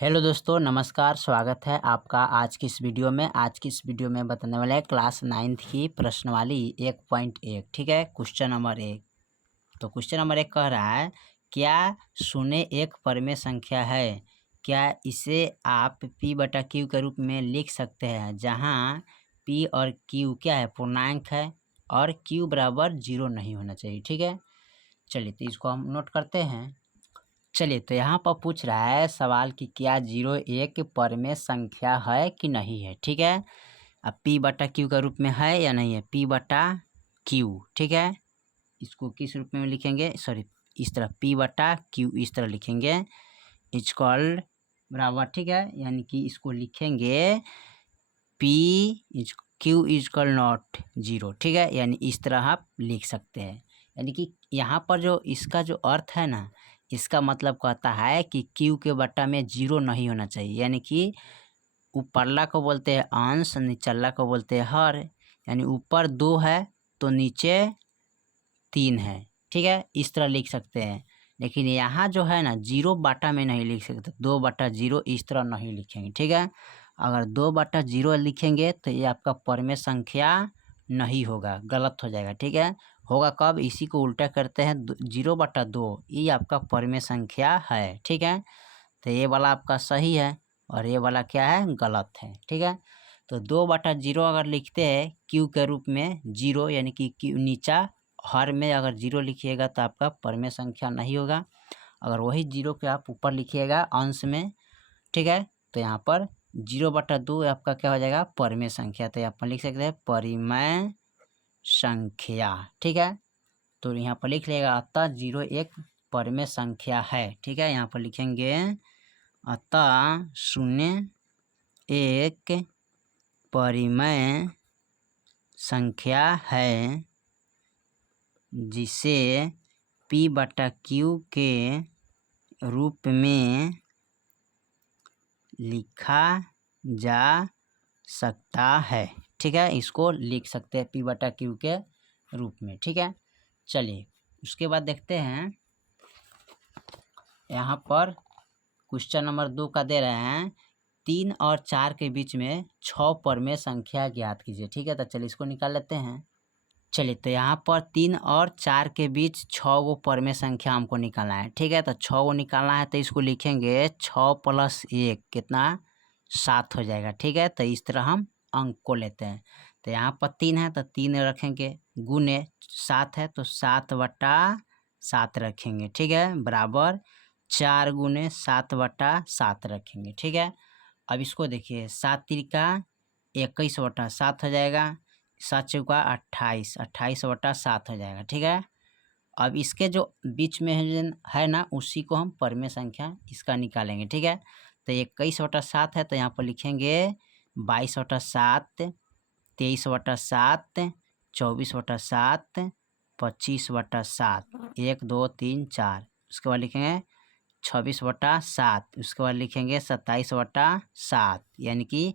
Hello दोस्तों, नमस्कार। स्वागत है आपका आज की इस वीडियो में। आज की इस वीडियो में बताने वाला है क्लास 9th की प्रश्नवाली 1.1। ठीक है, क्वेश्चन नंबर 1। तो क्वेश्चन नंबर 1 कह रहा है, क्या शून्य एक परमेय संख्या है? क्या इसे आप p बटा क्यू के रूप में लिख सकते हैं, जहां p और q क्या है, पूर्णांक है और q बराबर 0 नहीं होना चाहिए। ठीक है, चलिए तो इसको हम नोट करते हैं। चलिए तो यहाँ पर पूछ रहा है सवाल कि क्या 0 एक परमेय संख्या है कि नहीं है। ठीक है, अब p बटा क्यू का रूप में है या नहीं है, p बटा क्यू। ठीक है, इसको किस रूप में लिखेंगे, सॉरी इस तरह p बटा क्यू इस तरह लिखेंगे, इक्वल बराबर। ठीक है, यानी कि इसको लिखेंगे p is q equal not 0। ठीक है, यानी इस तरह आप लिख सकते हैं। यानी कि यहाँ पर जो इसका जो अर्थ है ना, इसका मतलब कहता है कि क्यू के बट्टा में 0 नहीं होना चाहिए। यानी कि ऊपरला को बोलते हैं अंश, निचला को बोलते हैं हर। यानी ऊपर 2 है तो नीचे 3 है। ठीक है, इस तरह लिख सकते हैं। लेकिन यहाँ जो है ना, 0 बटा में नहीं लिख सकते, 2 बटा 0 इस तरह नहीं लिखेंगे। ठीक है, अगर 2 बटा 0 लिखेंगे तो ये आपका परमेय संख्या नहीं होगा, गलत हो जाएगा। ठीक है, होगा कब, इसी को उल्टा करते हैं, 0 बटा 2 ये आपका परमेय संख्या है। ठीक है, तो ये वाला आपका सही है और ये वाला क्या है, गलत है। ठीक है, तो 2 बटा 0 अगर लिखते हैं क्यू के रूप में 0, यानी कि क्यू नीचा हर में अगर 0 लिखिएगा तो आपका परमेय संख्या नहीं होगा। अगर वही 0 के आप ऊपर लिखिएगा अंश में, ठीक है, तो यहाँ पर 0 बटा 2 आपका क्या हो जाएगा, परमेय संख्या। तो यहाँ पर लिख सकते हैं परिमेय संख्या। ठीक है, तो यहाँ पर लिख लेगा अतः 0 एक परमेय संख्या है। ठीक है, यहाँ पर लिखेंगे अतः शून्य एक परिमेय संख्या है जिसे p बटा क्यू के रूप में लिखा जा सकता है। ठीक है, इसको लिख सकते हैं p बटा क्यू के रूप में। ठीक है, चलिए उसके बाद देखते हैं, यहाँ पर क्वेश्चन नंबर 2 का दे रहे हैं 3 और 4 के बीच में 6 परमेय संख्या ज्ञात कीजिए। ठीक है, तो चलिए इसको निकाल लेते हैं। चलिए तो यहाँ पर 3 और 4 के बीच 6 गो परमेय संख्या हमको निकालना है। ठीक है, तो 6 गो निकालना है तो इसको लिखेंगे 6 + 1 कितना, 7 हो जाएगा। ठीक है, तो इस तरह हम अंक को लेते हैं। तो यहाँ पर 3 है तो 3 रखेंगे, गुने 7 है तो 7 बटा 7 रखेंगे। ठीक है, बराबर 4 गुने 7 बटा 7 रखेंगे। ठीक है, अब इसको देखिए, 7 तिरिका 21 बटा 7 हो जाएगा, 7 चौका 28, 28 बटा 7 हो जाएगा। ठीक है, अब इसके जो बीच में है ना, उसी को हम परमेय संख्या इसका निकालेंगे। ठीक है, तो 21 बटा 7 है तो यहाँ पर लिखेंगे 22 बटा 7, 23 बटा 7, 24 बटा 7, 25 बटा 7, 1 2 3 4। उसके बाद लिखेंगे 26 बटा 7, उसके बाद लिखेंगे 27 बटा 7। यानी कि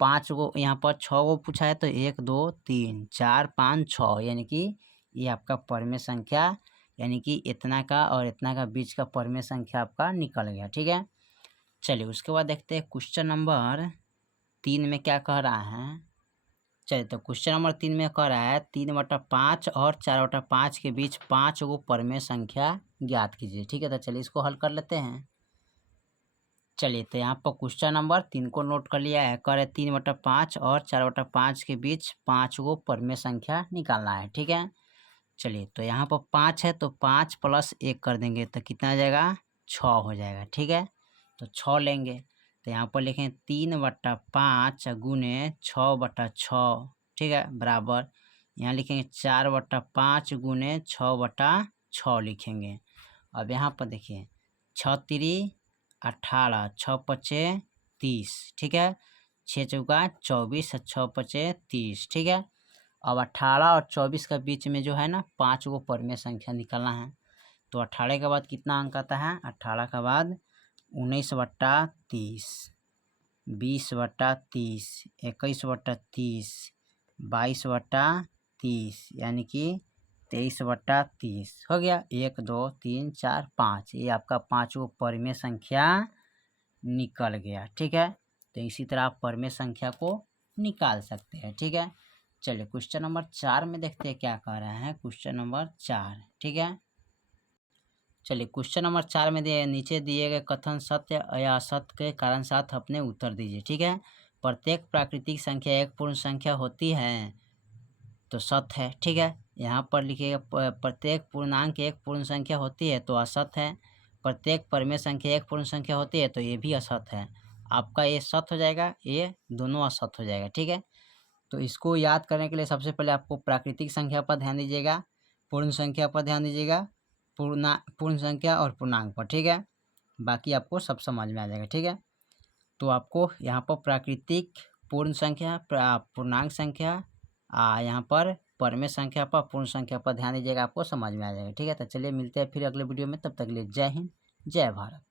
5 गो, यहाँ पर 6 गो पूछा है तो 1 2 3 4 5 6, यानी कि ये आपका परमेय संख्या, यानी कि इतना का और इतना का बीच का परमेय संख्या आपका निकल गया। ठीक है, चलिए उसके बाद देखते हैं क्वेश्चन नंबर 3 में क्या कह रहा है। चलिए तो क्वेश्चन नंबर 3 में कह रहा है 3 बटा 5 और 4 बटा 5 के बीच 5 गो परमेय संख्या ज्ञात कीजिए। ठीक है, तो चलिए इसको हल कर लेते हैं। चलिए तो यहाँ पर क्वेश्चन नंबर 3 को नोट कर लिया है, कह रहे 3 बटा 5 और 4 बटा 5 के बीच 5 गो परमेय संख्या निकालना है। ठीक है, चलिए तो यहाँ पर 5 है तो 5 + 1 कर देंगे तो कितना आ जाएगा, 6 हो जाएगा। ठीक है, तो 6 लेंगे तो यहाँ पर लिखें 3 बटा 5 गुने 6 बटा 6। ठीक है, बराबर यहाँ लिखेंगे 4 बटा 5 गुने 6 बटा 6 लिखेंगे। अब यहाँ पर देखिए 6 तिरी 18, 6 पचे 30। ठीक है, 6 चौका 24, 6 पचे 30। ठीक है, अब 18 और 24 के बीच में जो है ना 5 गो परमेय संख्या निकालना है। तो 18 के बाद कितना अंक आता है, 18 के बाद 19 बटा 30, 20 बटा 30, 21 बटा 30, 22 बटा 30, यानी कि 23 बटा 30 हो गया। 1 2 3 4 5, ये आपका 5 गो परमेय संख्या निकल गया। ठीक है, तो इसी तरह आप परमेय संख्या को निकाल सकते हैं। ठीक है, चलिए क्वेश्चन नंबर 4 में देखते हैं क्या कह रहे हैं। क्वेश्चन नंबर 4, ठीक है, चलिए क्वेश्चन नंबर 4 में नीचे दिए गए कथन सत्य या असत्य के कारण साथ अपने उत्तर दीजिए। ठीक है, प्रत्येक प्राकृतिक संख्या एक पूर्ण संख्या होती है तो सत्य है। ठीक है, यहाँ पर लिखिएगा प्रत्येक पूर्णांक एक पूर्ण संख्या होती है तो असत्य है। प्रत्येक परमेय संख्या एक पूर्ण संख्या होती है तो ये भी असत्य है। आपका ये सत्य हो जाएगा, ये दोनों असत्य हो जाएगा। ठीक है, तो इसको याद करने के लिए सबसे पहले आपको प्राकृतिक संख्या पर ध्यान दीजिएगा, पूर्ण संख्या पर ध्यान दीजिएगा, पूर्ण संख्या और पूर्णांक पर। ठीक है, बाकी आपको सब समझ में आ जाएगा। ठीक है, तो आपको यहाँ पर प्राकृतिक, पूर्ण संख्या, पूर्णांक संख्या, यहाँ पर परमेय संख्या पर, पूर्ण संख्या पर ध्यान दीजिएगा, आपको समझ में आ जाएगा। ठीक है, तो चलिए मिलते हैं फिर अगले वीडियो में, तब तक के लिए जय हिंद, जय भारत।